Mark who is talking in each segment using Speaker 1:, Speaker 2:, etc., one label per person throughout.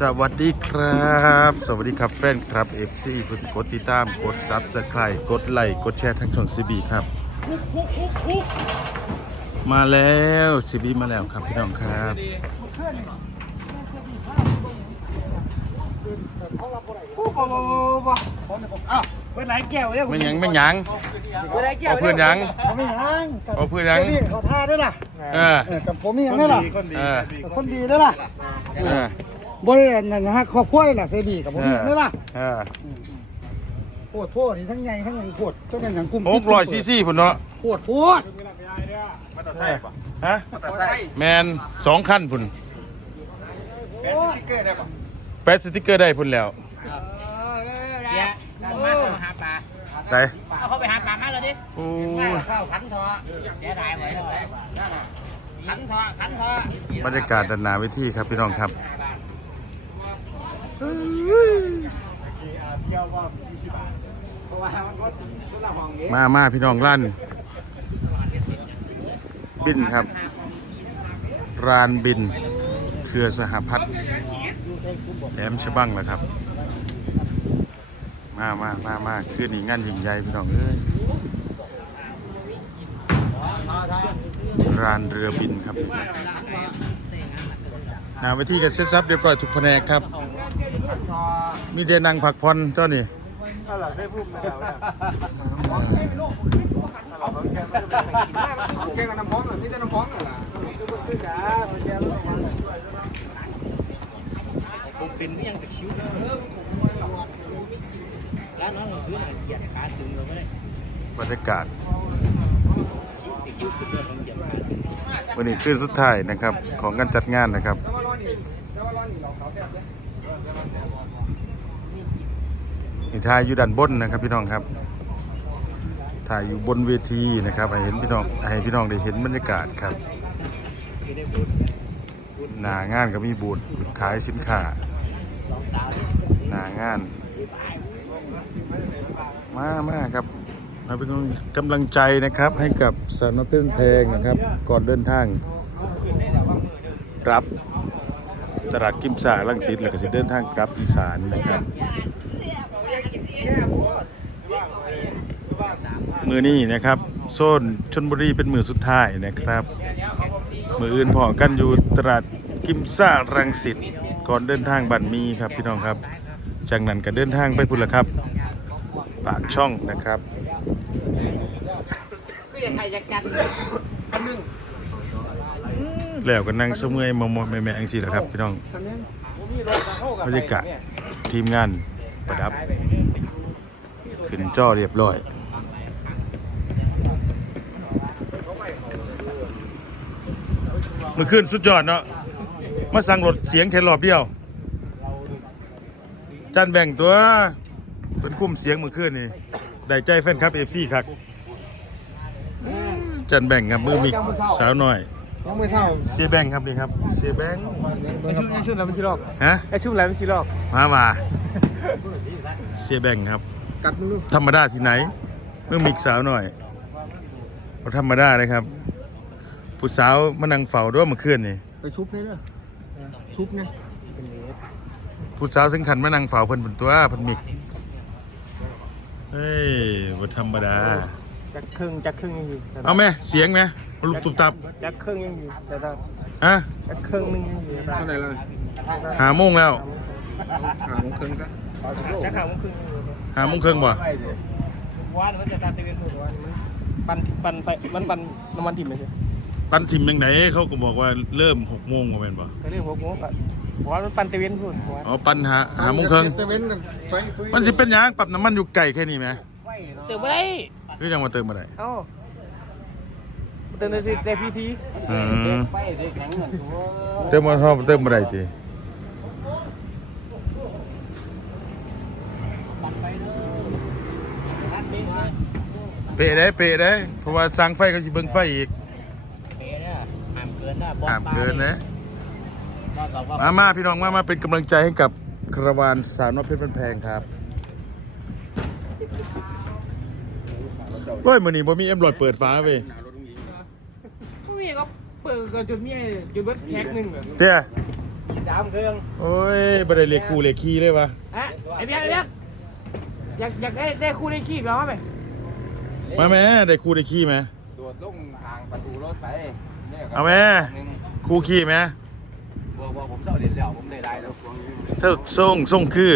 Speaker 1: สวัสดีครับ สวัสดีครับแฟนครับ FC ผู้ที่กดติดตามกดซับสไครต์กดไลค์กดแชร์ทั้งช่องซีบีครับ มาแล้วซีบีมาแล้วครับพี่น้องครับ
Speaker 2: อ้าวเพื่อนไหนแก้วเนี่ย
Speaker 1: ไม่หยังไม่หยัง
Speaker 2: เพื่อนไหนแก้ว
Speaker 1: เอาเพื่อนหยัง
Speaker 3: เขาไม่ยัง
Speaker 1: เอาเพื่อนยัง
Speaker 3: นี่เขาท่าด้วยล่ะ
Speaker 1: เออ
Speaker 3: เออกับผมมีอย่างนี้ล่ะ
Speaker 1: เออ
Speaker 3: กับคนดีด้วยล่ะ
Speaker 1: เออ
Speaker 3: บ่ได้นั่นนะฮะครอบครัวนี่ล่ะเซบีกับผมมีอย่างนี้ล่ะ
Speaker 1: เออ
Speaker 3: โคตรโพดนี่ทั้งใหญ่ทั้งหยังโคตรจ้าเป็นหยังกลุ่ม
Speaker 1: หกร้อยซีซีพุ่นเนาะ
Speaker 3: โคตรโพด
Speaker 1: ฮะแมนสองขั้นพุ่นแปะสติกเกอร์ได้พุ่นแล้ว
Speaker 2: เสียมาเข้าหาปลา
Speaker 1: ใส่
Speaker 2: เอาเข้าไปหาปลามาเลยดิ
Speaker 1: โอ้
Speaker 2: มายเข้าขันทอเสียดายไว้ขันทอขันทอบ
Speaker 1: รรยากาศด้านหน้าเวทีครับพี่น้องครับ มามาพี่น้องร้านบินครับร้านบิน เครือสหพัฒน์แหลมฉบังแหละครับ มามามามาคืนนี้งานยิ่งใหญ่พี่น้องเอ้ยร้านเรือบินครับหนาเวทีกันเซตซับเรียบร้อยทุกแผนกครับ มีแต่นั่งผักผ่อนเจ้านี่
Speaker 4: แกงกับน้ำพร้อมเหรอที่จะน้ำพร้อมเหรอ
Speaker 2: ผมเป็นไม่ยังตะคิ้วร้านน้องเราคือเหยียดขาถึงเราไม่ได้
Speaker 1: บรรยากาศวันนี้คือสุดท้ายนะครับ ของการจัดงานนะครับ
Speaker 4: แต่ว่ารอนี่แต่ว่ารอนี่เราเขาแซ่บเนี่ย
Speaker 1: นี่ ถ่ายอยู่ด้านบนนะครับพี่น้องครับ ถ่ายอยู่บนเวทีนะครับให้เห็นพี่น้องให้พี่น้องได้เห็นบรรยากาศครับหน้างานก็มีบูธขายสินค้าหน้างานมามาครับมาเป็นกำลังใจนะครับให้กับสาวน้อยเพื่อนเพลงนะครับ ก่อนเดินทางกลับตลาดกิมสาลังสิตแล้วก็จะเดินทางกลับอีสานนะครับ มือนี้นะครับ โซนชนบุรีเป็นมือสุดท้ายนะครับ มืออื่นพอกันอยู่ตลาดกิมซ่ารังสิตก่อนเดินทางบันมีครับพี่น้องครับ จากนั้นก็เดินทางไปพุ่นละครับปากช่องนะครับ
Speaker 2: ก็ยังใครจะกัน
Speaker 1: แล้วก็นั่งเสมอยมอมๆแม่ๆอังสิละครับพี่น้องบรรยากาศทีมงานประดับ ขึ้นจอเรียบร้อยเมื่อคืนสุดยอดเนาะ มาสั่งรถเสียงแค่รอบเดียวจันแบ่งตัว เป็นคุ้มเสียงเมื่อคืนนี่ ได้ใจแฟนครับเอฟซีครับจันแบ่งครับมือมิกสาวน้อย
Speaker 4: ยังไม่เศร้า
Speaker 1: เสียแบงครับนี่ครับเสียแบง
Speaker 4: ไอชุดไอชุดแล้วไม่ใช่หรอก
Speaker 1: ฮะ
Speaker 4: ไอชุดแล้วไม่ใช่หรอก
Speaker 1: มามาเสียแบงครับ
Speaker 4: กัดมึงดู
Speaker 1: ธรรมดาที่ไหน เมื่อมิกสาวหน่อยบ่ธรรมดาเลยครับ ผู้สาวมานั่งเฝ้าด้วยเมื่อคืนนี่
Speaker 4: ไปชุบให้เด้อชุบไง
Speaker 1: ผู้สาวสำคัญมานั่งเฝ้าเพิ่นเป็นตัวเพิ่นมิกเฮ้ยบ่ธรรมดา
Speaker 4: จักครึ่งจักครึ่งยังอยู่
Speaker 1: เอาไหมเสียงไหมลูกตุบตับ
Speaker 4: จักครึ่งยังอยู่แต่ถ้า
Speaker 1: ฮะ
Speaker 4: จักครึ่งนึงยังอยู่เท่าไหร่แล้ว
Speaker 1: หาโมงแล้ว
Speaker 4: หาโมงครึ่งก็ จักหาโมงครึ่งยังอยู่
Speaker 1: หาโมงครึ่งบ่
Speaker 2: วันมันจะตาตะเวนหัววัน
Speaker 4: ปันปันไฟมันปันน้ำมันถิ่มไหมใช่
Speaker 1: ปันทิมยังไหนเขาก็บอกว่าเริ่มหกโมงว่าแม่นบ่
Speaker 4: เขาเรียกหัวโง่ก่อนหัวมันปันตะเวนพูดหัว
Speaker 1: อ๋อปันหาหาโมงครึ่ง
Speaker 4: ตะเวนกันไฟฟื้น
Speaker 1: มันสิเป็นหยังปรับน้ำมันอยู่ไกลแค่นี้ไหม
Speaker 2: เติมไม่ได้
Speaker 1: หรือยังมาเติมมาได้
Speaker 4: เอ้าเติมได้สิได้พีที
Speaker 1: อืม
Speaker 2: ไปเด็กหนังเงินตัว
Speaker 1: เติมมาชอบเติมมาได้จี เปะได้เปะได้เพราะว่าสร้างไฟเขาสิเบิ่งไฟอีก
Speaker 2: เป๋เนี่ยห้ามเกินนะ
Speaker 1: ห้ามเกินนะ
Speaker 2: บอกว่า
Speaker 1: มามาพี่น้องมามาเป็นกำลังใจให้กับคาราวานสาวน้อยเพชรบ้านแพงครับโอ้ยมื้อนี้บ่มีเอ็มลอยเปิดฟ้าเว้ย
Speaker 4: ผู้มีก็เปิดก็จุดมีจุดเบิดแพ็กหนึ่งเหรอ
Speaker 1: เตี้ย
Speaker 2: สามเครื่อง
Speaker 1: โอ้ยบ่ได้เรียกกูเรียกขี้เลยวะ
Speaker 2: ฮะไอ้เบี้ยไอ้เบี้ยอยากอยากได้ได้คู่ได้ขี้เปล่าไห ม
Speaker 1: มาแม่ได้กูได้ขี้ไหม
Speaker 4: โดดลงทางประตูรถไปนี่ยครับ
Speaker 1: เอาแม่
Speaker 4: หนึ่ง
Speaker 1: กูขี้ไหม
Speaker 4: บอกบอกผมเจ้าเด็ดแล้วผมได้ได้แล้ว
Speaker 1: เท่าส่งส่งคือ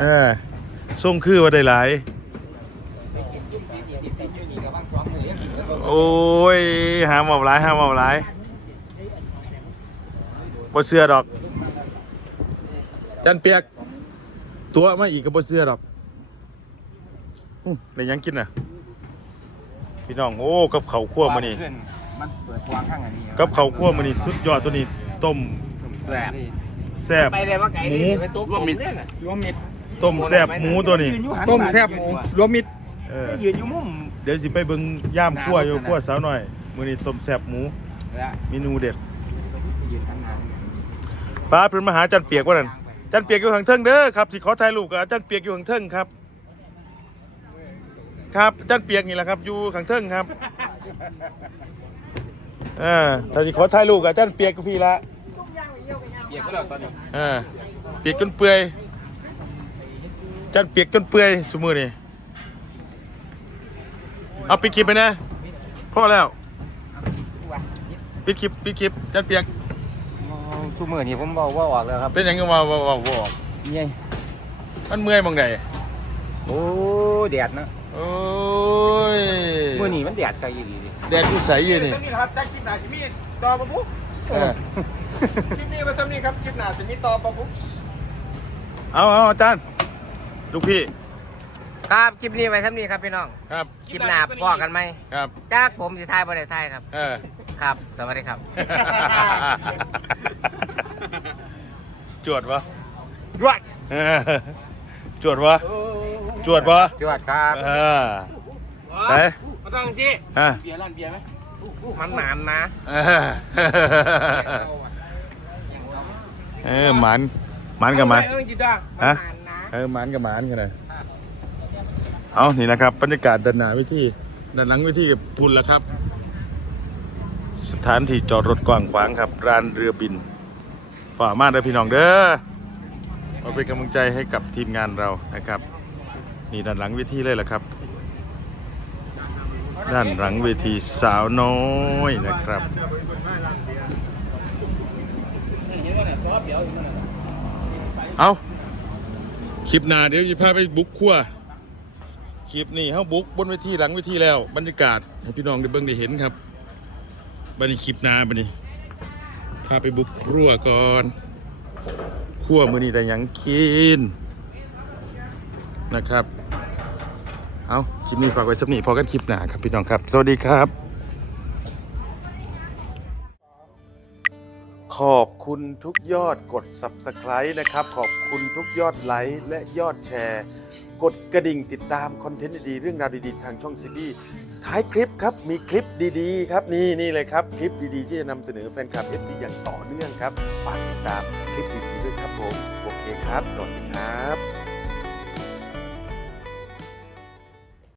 Speaker 1: เออส่งคือว่าได้หลาย โอ้ย หาหมอบหลายหาหมอบหลายบ่เสื้อดอก จันเปียก ตัวมาอีกก็บ่เสื้อดอก อู้ได้หยังกินน่ะ พี่น้อง โอ้ กับเขาวคั่วมานี่
Speaker 4: มันเปิดวางข้างอันนี้
Speaker 1: กับเขาวคั่วมานี่สุดยอดตัวนี้ ต้ม
Speaker 4: แซ่บ
Speaker 1: แซ่บ
Speaker 2: ไปเลยว่าไก่
Speaker 1: หมู
Speaker 2: ไปตุ๊บรวมมิตร
Speaker 4: รวมมิด
Speaker 1: ต้มแซ่บหมูตัวนี้
Speaker 4: ต้มแซ่บหมูรวมมิด
Speaker 1: เออ
Speaker 4: ยืนอยู่มุม
Speaker 1: เดี๋ยวสิไปเบิ่งย่ามคั่วอยู่คั่วสาวหน่อยมื้อนี้ต้มแซ่บหมู
Speaker 4: แล้ว
Speaker 1: เมนูเด็ด
Speaker 4: ยืนข้างหน้า
Speaker 1: ป้าเพิ่นมาหาจันเปียกว่านั่นจันเปียกอยู่ข้างเทิงเด้อครับสิขอถ่ายรูปกับจันเปียกอยู่ข้างเทิงครับ ครับจันเปียกนี่แหละครับ อยู่ข้างเทิงครับเอ่าถ้าสิขอถ่ายรูปกับจันเปียกกับพี่ละ
Speaker 4: เปียกก็แล้วตอนนี้
Speaker 1: เอ่าเปียกจนเปื่อยจันเปียกจนเปื่อยซุมื้อนี้เอาปิดคลิปไปนะพอแล้วปิดคลิปปิดคลิปจันเปียก
Speaker 4: ทุกมื้อนี้ผมบอกว่าออกแล้วครับ
Speaker 1: เป็นหยังก็ว่าว่าว่าว่า
Speaker 4: นี่
Speaker 1: มันเมื่อยหมองใด
Speaker 4: โอ้แดดนะ
Speaker 1: โอ้ย
Speaker 4: มื้อนี้มันแดดไกลอีหลีดิ
Speaker 1: แดดอยู่ใสอยู่นี่
Speaker 4: นี่ครับจากคลิปหน้าสิมีต่อปะปุ๊
Speaker 1: เออ
Speaker 4: คลิปนี้มาทำนี่ครับคลิปหน้าสิมีต่อปะปุ๊
Speaker 1: เอาเอาอาจารย์ลูกพี่
Speaker 2: ครับคลิปนี้ไว้ท่านี้ครับพี่น้อง
Speaker 1: ครับ
Speaker 2: คลิปหน้าพอกันไหม
Speaker 1: ครับ
Speaker 2: จากผมสิทายบ่ได้ทายครับ
Speaker 1: เออ
Speaker 2: ครับ สวัสดีครับ
Speaker 1: จวดวะ
Speaker 2: รวด
Speaker 1: เออ จวดวะจวดวะ
Speaker 4: จวดครับ
Speaker 1: เออใส่
Speaker 2: มาต้องสิ
Speaker 1: ฮะ
Speaker 4: เบียร์ร้านเบียร์ไหม
Speaker 2: มันหนามนะ
Speaker 1: เออเออหมันหมันกับหมัน
Speaker 2: เออจิตอะ
Speaker 1: ฮะ
Speaker 2: มันหนามนะ
Speaker 1: เออหมันกับหมันกันเลยเอานี่นะครับบรรยากาศด้านหน้าเวิธีด้านหลังเวิธีพุ่นแล้วครับ สถานที่จอดรถกว้างขวางครับร้านเรือบินฝ่ากมากเด้อพี่น้องเด้อ มาเป็นกำลังใจให้กับทีมงานเรานะครับ นี่ด้านหลังเวทีเลยแหละครับ ด้านหลังเวทีสาวน้อยนะครับเอาคลิปหน้าเดี๋ยวจะพาไปบุกครัวคลิปนี้เขาบุกบนเวทีหลังเวทีแล้วบรรยากาศให้พี่น้องได้เบิ่งได้เห็นครับบันนี้คลิปหน้าบันนี้พาไปบุกครัวก่อน ครัวมือนี้ได้หยังกินนะครับ เอาคลิปนี้ฝากไว้สักนิดพอกันคลิปหน้าครับพี่น้องครับ สวัสดีครับ ขอบคุณทุกยอดกด Subscribe นะครับ ขอบคุณทุกยอดไลค์และยอดแชร์ กดกระดิ่งติดตามคอนเทนต์ดีๆเรื่องราวดีๆ ทางช่องซีบีท้ายคลิปครับ มีคลิปดีๆ ครับ นี่นี่เลยครับ คลิปดีๆ ที่จะนำเสนอแฟนคลับ FC อย่างต่อเนื่องครับ ฝากติดตามคลิปดี ครับผม โอเคครับ สวัสดีครับ